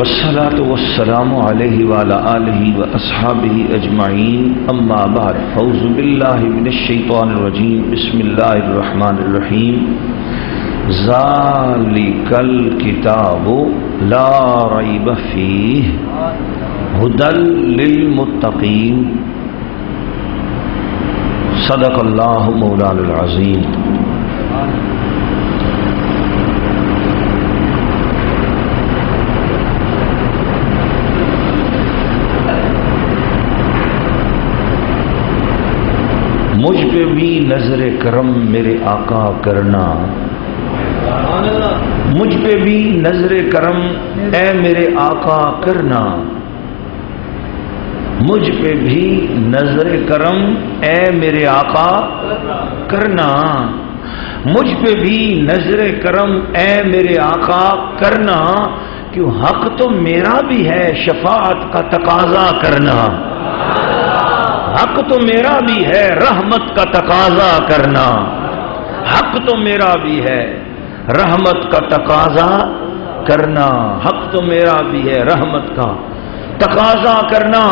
والصلاة والسلام علیہ وعلی آلہ واصحابہ اجمعین اما بعد فاعوذ باللہ من الشیطان الرجیم بسم اللہ الرحمن الرحیم ذالک الکتاب لا ریب فیہ ھدی للمتقین صدق اللہ مولانا العظیم۔ مجھ پہ بھی نظر کرم میرے آقا کرنا، مجھ پہ بھی نظر کرم اے میرے آقا کرنا، مجھ پہ بھی نظر کرم اے میرے آقا کرنا، مجھ پہ بھی نظر کرم اے میرے آقا کرنا، کیوں حق تو میرا بھی ہے شفاعت کا تقاضا کرنا، حق تو میرا بھی ہے رحمت کا تقاضا کرنا، حق تو میرا بھی ہے رحمت کا تقاضا کرنا، حق تو میرا بھی ہے رحمت کا تقاضا کرنا۔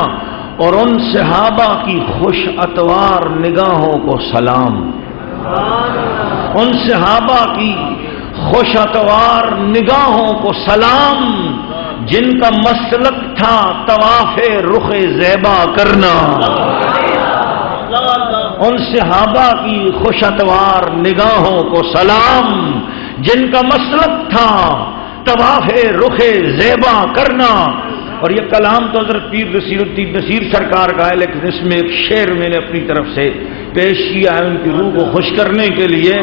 اور ان صحابہ کی خوش اتوار نگاہوں کو سلام، ان صحابہ کی خوش اتوار نگاہوں کو سلام، جن کا مسلک تھا طواف رخ زیبا کرنا، ان صحابہ کی خوش اتوار نگاہوں کو سلام، جن کا مسلک تھا طواف رخ زیبا کرنا۔ اور یہ کلام تو حضرت پیر نصیر الدین نصیر سرکار کا ہے، لیکن اس میں ایک شعر میں نے اپنی طرف سے پیش کیا ہے ان کی روح کو خوش کرنے کے لیے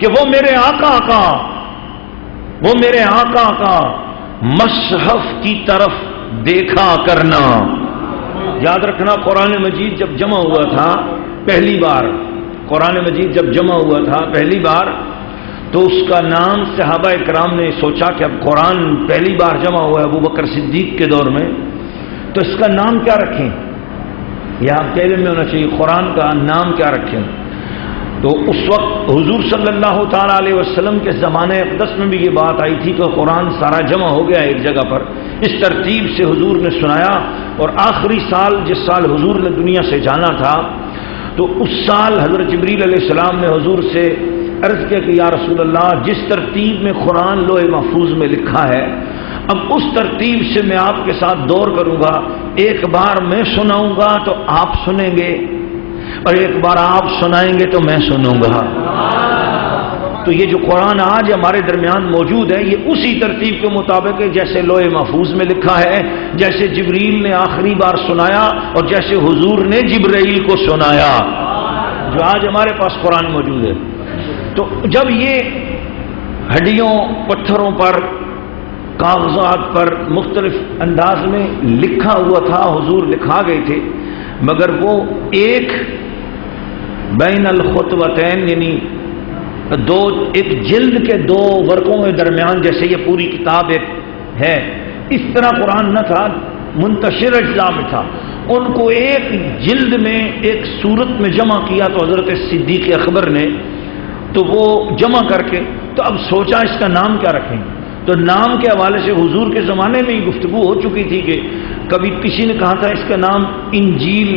کہ وہ میرے آقا کا مصحف کی طرف دیکھا کرنا۔ یاد رکھنا، قرآن مجید جب جمع ہوا تھا پہلی بار، قرآن مجید جب جمع ہوا تھا پہلی بار، تو اس کا نام صحابہ اکرام نے سوچا کہ اب قرآن پہلی بار جمع ہوا ہے ابو بکر صدیق کے دور میں، تو اس کا نام کیا رکھیں؟ یہ آپ کے علم میں ہونا چاہیے، قرآن کا نام کیا رکھیں؟ تو اس وقت حضور صلی اللہ تعالیٰ علیہ وسلم کے زمانے اقدس میں بھی یہ بات آئی تھی کہ قرآن سارا جمع ہو گیا ایک جگہ پر، اس ترتیب سے حضور نے سنایا۔ اور آخری سال جس سال حضور نے دنیا سے جانا تھا، تو اس سال حضرت جبریل علیہ السلام نے حضور سے عرض کیا کہ یا رسول اللہ، جس ترتیب میں قرآن لوح محفوظ میں لکھا ہے، اب اس ترتیب سے میں آپ کے ساتھ دور کروں گا، ایک بار میں سناؤں گا تو آپ سنیں گے، اور ایک بار آپ سنائیں گے تو میں سنوں گا۔ تو یہ جو قرآن آج ہمارے درمیان موجود ہے، یہ اسی ترتیب کے مطابق ہے جیسے لوح محفوظ میں لکھا ہے، جیسے جبریل نے آخری بار سنایا اور جیسے حضور نے جبرائیل کو سنایا، جو آج ہمارے پاس قرآن موجود ہے۔ تو جب یہ ہڈیوں پتھروں پر کاغذات پر مختلف انداز میں لکھا ہوا تھا، حضور لکھا گئے تھے، مگر وہ ایک بین الخطوتین یعنی ایک جلد کے دو ورقوں کے درمیان جیسے یہ پوری کتاب ایک ہے، اس طرح قرآن نہ تھا، منتشر اجزاء میں تھا۔ ان کو ایک جلد میں ایک صورت میں جمع کیا تو حضرت صدیق اکبر نے، تو وہ جمع کر کے تو اب سوچا اس کا نام کیا رکھیں۔ تو نام کے حوالے سے حضور کے زمانے میں ہی گفتگو ہو چکی تھی کہ کبھی کسی نے کہا تھا اس کا نام انجیل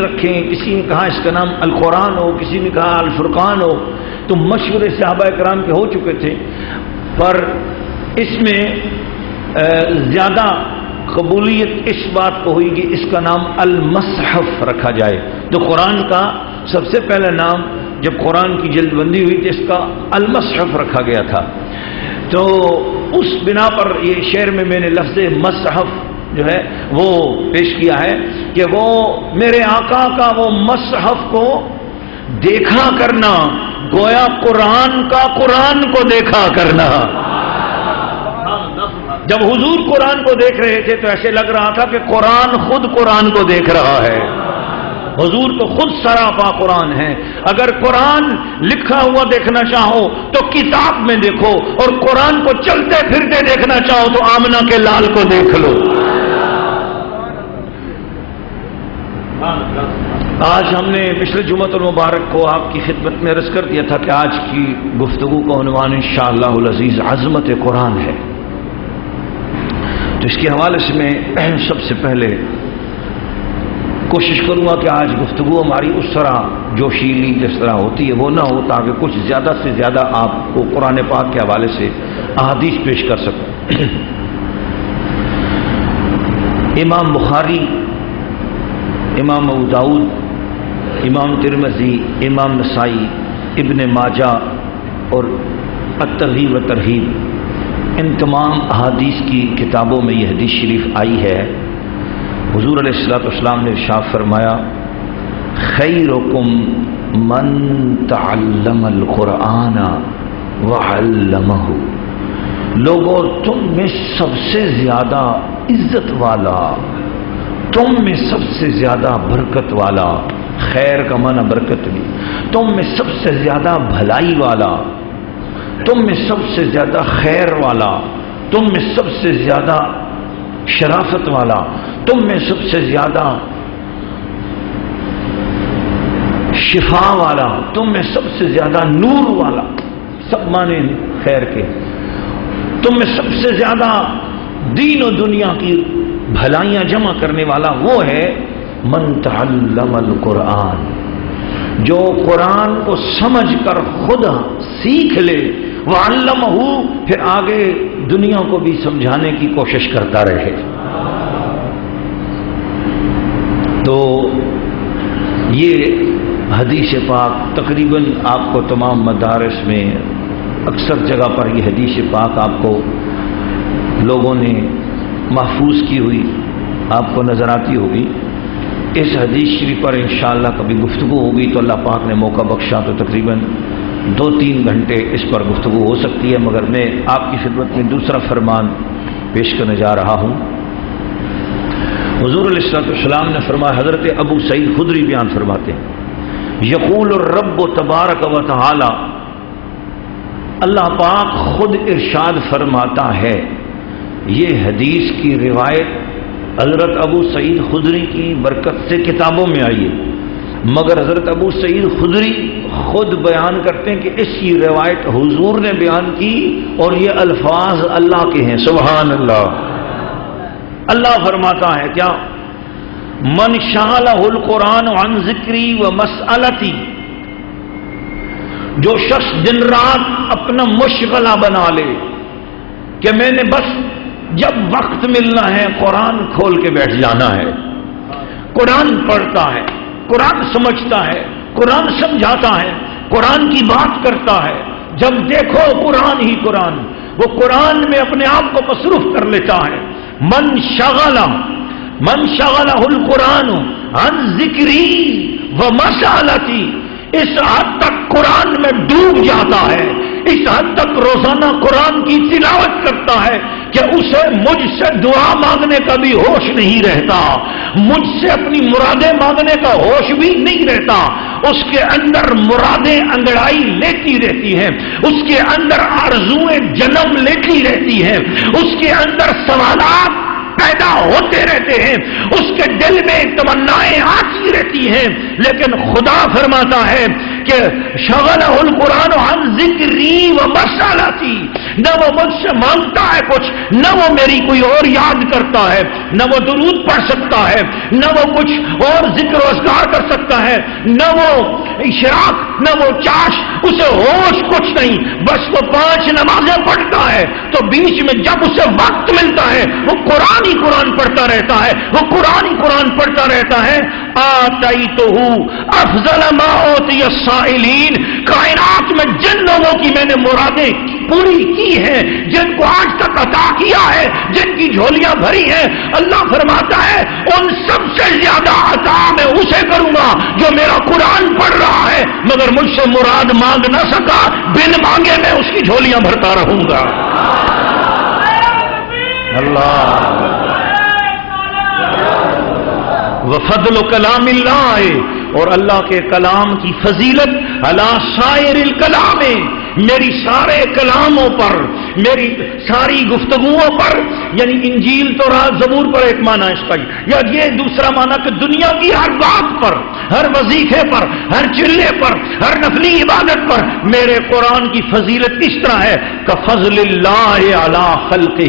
رکھیں، کسی نے کہا اس کا نام القرآن ہو، کسی نے کہا الفرقان ہو، تو مشورے صحابہ کرام کے ہو چکے تھے، پر اس میں زیادہ قبولیت اس بات کو ہوئی کہ اس کا نام المصحف رکھا جائے۔ تو قرآن کا سب سے پہلا نام جب قرآن کی جلد بندی ہوئی تو اس کا المصحف رکھا گیا تھا۔ تو اس بنا پر یہ شعر میں نے لفظ مصحف جو ہے وہ پیش کیا ہے کہ وہ میرے آقا کا وہ مصحف کو دیکھا کرنا، گویا قرآن کا قرآن کو دیکھا کرنا۔ جب حضور قرآن کو دیکھ رہے تھے تو ایسے لگ رہا تھا کہ قرآن خود قرآن کو دیکھ رہا ہے، حضور تو خود سراپا قرآن ہے۔ اگر قرآن لکھا ہوا دیکھنا چاہو تو کتاب میں دیکھو، اور قرآن کو چلتے پھرتے دیکھنا چاہو تو آمنہ کے لال کو دیکھ لو۔ آج ہم نے پچھلے جمعۃ المبارک کو آپ کی خدمت میں عرض کر دیا تھا کہ آج کی گفتگو کا عنوان انشاءاللہ العزیز عظمت قرآن ہے۔ تو اس کے حوالے سے میں سب سے پہلے کوشش کروں گا کہ آج گفتگو ہماری اس طرح جوشیلی جس طرح ہوتی ہے وہ نہ ہو، تاکہ کچھ زیادہ سے زیادہ آپ کو قرآن پاک کے حوالے سے احادیث پیش کر سکوں۔ امام بخاری، امام ابو داؤد، امام ترمذی، امام نسائی، ابن ماجہ اور الترغیب و ترہیب، ان تمام احادیث کی کتابوں میں یہ حدیث شریف آئی ہے۔ حضور علیہ الصلوۃ والسلام نے ارشاد فرمایا، خیرکم من تعلم القرآن وعلمہ، لوگوں تم میں سب سے زیادہ عزت والا، تم میں سب سے زیادہ برکت والا، خیر کا معنی برکت بھی، تم میں سب سے زیادہ بھلائی والا، تم میں سب سے زیادہ خیر والا، تم میں سب سے زیادہ شرافت والا، تم میں سب سے زیادہ شفا والا، تم میں سب سے زیادہ نور والا، سب معنی خیر کے، تم میں سب سے زیادہ دین و دنیا کی بھلائیاں جمع کرنے والا وہ ہے من تعلم القرآن، جو قرآن کو سمجھ کر خود سیکھ لے، وعلمہ، پھر آگے دنیا کو بھی سمجھانے کی کوشش کرتا رہے۔ تو یہ حدیث پاک تقریباً آپ کو تمام مدارس میں اکثر جگہ پر یہ حدیث پاک آپ کو لوگوں نے محفوظ کی ہوئی آپ کو نظر آتی ہوگی۔ اس حدیث شریف پر انشاءاللہ کبھی گفتگو ہوگی تو اللہ پاک نے موقع بخشا تو تقریباً 2-3 گھنٹے اس پر گفتگو ہو سکتی ہے، مگر میں آپ کی خدمت میں دوسرا فرمان پیش کرنے جا رہا ہوں۔ حضور علیہ السلام نے فرمایا، حضرت ابو سعید خدری بیان فرماتے ہیں، یقول الرب تبارک و تعالی، اللہ پاک خود ارشاد فرماتا ہے۔ یہ حدیث کی روایت حضرت ابو سعید خدری کی برکت سے کتابوں میں آئی ہے، مگر حضرت ابو سعید خدری خود بیان کرتے ہیں کہ اس کی روایت حضور نے بیان کی اور یہ الفاظ اللہ کے ہیں۔ سبحان اللہ۔ اللہ فرماتا ہے کیا؟ من شغلہ القرآن عن ذکری و مسئلتی، جو شخص دن رات اپنا مشغلہ بنا لے کہ میں نے بس جب وقت ملنا ہے قرآن کھول کے بیٹھ جانا ہے، قرآن پڑھتا ہے، قرآن سمجھتا ہے، قرآن سمجھاتا ہے، قرآن کی بات کرتا ہے، جب دیکھو قرآن ہی قرآن، وہ قرآن میں اپنے آپ کو مصروف کر لیتا ہے۔ من شغلہ القرآن عن ذکری و مسالتی، اس حد تک قرآن میں ڈوب جاتا ہے، اس حد تک روزانہ قرآن کی تلاوت کرتا ہے کہ اسے مجھ سے دعا مانگنے کا بھی ہوش نہیں رہتا، مجھ سے اپنی مرادیں مانگنے کا ہوش بھی نہیں رہتا، اس کے اندر مرادیں انگڑائی لیتی رہتی ہیں، اس کے اندر آرزوئیں جنم لیتی رہتی ہیں، اس کے اندر سوالات پیدا ہوتے رہتے ہیں، اس کے دل میں تمنائیں آتی رہتی ہیں، لیکن خدا فرماتا ہے کہ شغلہ القرآن عن ذکری و مسالتی، نہ وہ مجھ سے مانگتا ہے کچھ، نہ وہ میری کوئی اور یاد کرتا ہے، نہ وہ درود پڑھ سکتا ہے، نہ وہ کچھ اور ذکر و اذکار کر سکتا ہے، نہ وہ اشراق، نہ وہ چاش، اسے ہوش کچھ نہیں، بس وہ 5 نمازیں پڑھتا ہے، تو بیچ میں جب اسے وقت ملتا ہے وہ قرآن ہی قرآن پڑھتا رہتا ہے، وہ قرآن ہی قرآن پڑھتا رہتا ہے۔ آتیتہ افضل ما اوتی السائلین، کائنات میں جن لوگوں کی میں نے مرادیں پوری کی ہیں، جن کو آج تک عطا کیا ہے، جن کی جھولیاں بھری ہیں، اللہ فرماتا ہے ان سب سے زیادہ عطا میں اسے کروں گا جو میرا قرآن پڑھ رہا ہے مگر مجھ سے مراد مانگ نہ سکا، بن مانگے میں اس کی جھولیاں بھرتا رہوں گا۔ اللہ وفضل کلام اللہ، اور اللہ کے کلام کی فضیلت علی سائر الکلام، میری سارے کلاموں پر، میری ساری گفتگوؤں پر، یعنی انجیل تورات زبور پر ایک معنی اس کا، یا یہ دوسرا معنی کہ دنیا کی ہر بات پر، ہر وظیفے پر، ہر چلے پر، ہر نفلی عبادت پر میرے قرآن کی فضیلت اس طرح ہے کہ فضل اللہ علی خلقہ،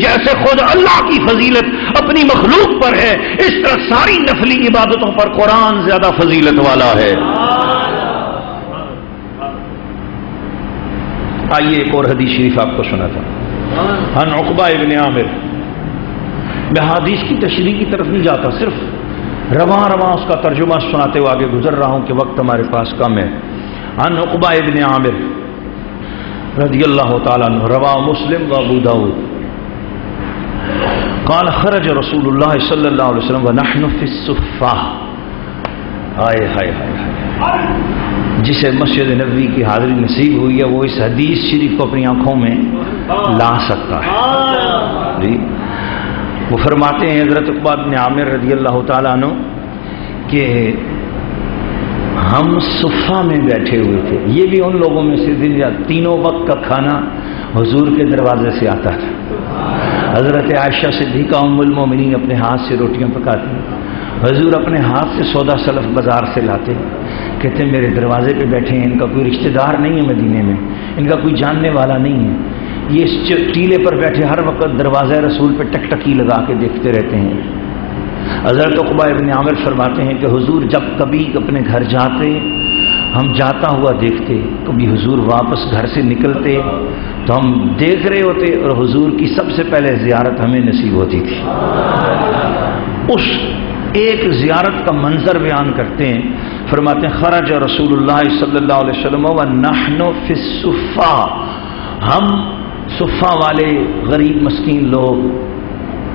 جیسے خود اللہ کی فضیلت اپنی مخلوق پر ہے اس طرح ساری نفلی عبادتوں پر قرآن زیادہ فضیلت والا ہے۔ آئیے ایک اور حدیث شریف آپ کو سناتا ہوں۔ عن عقبہ ابن عامر، میں حدیث کی تشریح کی طرف نہیں جاتا، صرف رواں رواں اس کا ترجمہ سناتے ہوئے آگے گزر رہا ہوں کہ وقت ہمارے پاس کم ہے۔ عن عقبہ ابن عامر رضی اللہ تعالیٰ عنہ، رواہ مسلم و ابو داؤد، قال خرج رسول اللہ صلی اللہ علیہ وسلم ونحن فی الصفہ۔ ہائے ہائے ہائے ہائے، جسے مسجد نبوی کی حاضری نصیب ہوئی ہے وہ اس حدیث شریف کو اپنی آنکھوں میں لا سکتا ہے جی۔ وہ فرماتے ہیں حضرت عقبہ بن عامر رضی اللہ تعالیٰ عنہ کہ ہم صفہ میں بیٹھے ہوئے تھے، یہ بھی ان لوگوں میں سے دن یا تینوں وقت کا کھانا حضور کے دروازے سے آتا تھا۔ حضرت عائشہ صدیقہ ام المومنین اپنے ہاتھ سے روٹیاں پکاتی، حضور اپنے ہاتھ سے سودا سلف بازار سے لاتے، کہتے ہیں میرے دروازے پہ بیٹھے ہیں، ان کا کوئی رشتہ دار نہیں ہے مدینے میں، ان کا کوئی جاننے والا نہیں ہے، یہ اس ٹیلے پر بیٹھے ہر وقت دروازہ رسول پہ ٹک ٹکی لگا کے دیکھتے رہتے ہیں۔ حضرت عقبہ ابن عامر فرماتے ہیں کہ حضور جب کبھی اپنے گھر جاتے ہم جاتا ہوا دیکھتے، کبھی حضور واپس گھر سے نکلتے تو ہم دیکھ رہے ہوتے، اور حضور کی سب سے پہلے زیارت ہمیں نصیب ہوتی تھی۔ اس ایک زیارت کا منظر بیان کرتے ہیں، فرماتے ہیں خرج رسول اللہ صلی اللہ علیہ وسلم ونحن فی الصفہ، ہم صفہ والے غریب مسکین لوگ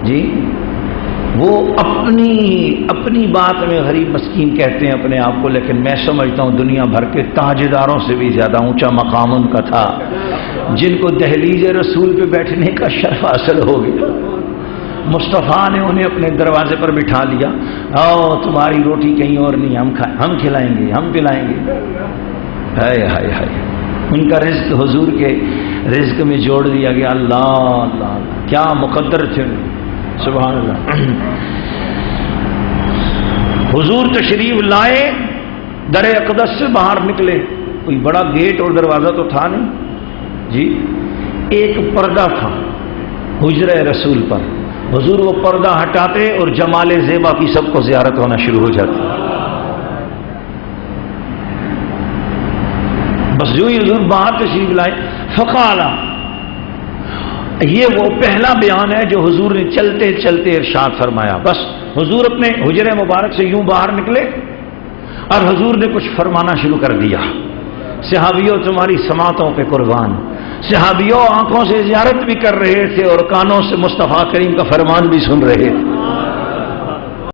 جی، وہ اپنی بات میں غریب مسکین کہتے ہیں اپنے آپ کو، لیکن میں سمجھتا ہوں دنیا بھر کے تاجداروں سے بھی زیادہ اونچا مقام ان کا تھا، جن کو دہلیز رسول پہ بیٹھنے کا شرف حاصل ہو گیا۔ مصطفیٰ نے انہیں اپنے دروازے پر بٹھا لیا، آؤ تمہاری روٹی کہیں اور نہیں، ہم کھلائیں گے، ہم پلائیں گے۔ ہائے ہائے ہائے، ان کا رزق حضور کے رزق میں جوڑ دیا گیا۔ اللہ اللہ، کیا مقدر تھے، سبحان اللہ۔ حضور تشریف لائے، در اقدس سے باہر نکلے، کوئی بڑا گیٹ اور دروازہ تو تھا نہیں جی، ایک پردہ تھا حجرہ رسول پر، حضور وہ پردہ ہٹاتے اور جمال زیبا کی سب کو زیارت ہونا شروع ہو جاتی۔ بس جو ہی حضور باہر تشریف لائے، فقالا، یہ وہ پہلا بیان ہے جو حضور نے چلتے چلتے ارشاد فرمایا۔ بس حضور اپنے حجرہ مبارک سے یوں باہر نکلے اور حضور نے کچھ فرمانا شروع کر دیا، صحابیوں تمہاری سماعتوں پہ قربان۔ صحابیوں آنکھوں سے زیارت بھی کر رہے تھے اور کانوں سے مصطفیٰ کریم کا فرمان بھی سن رہے تھے۔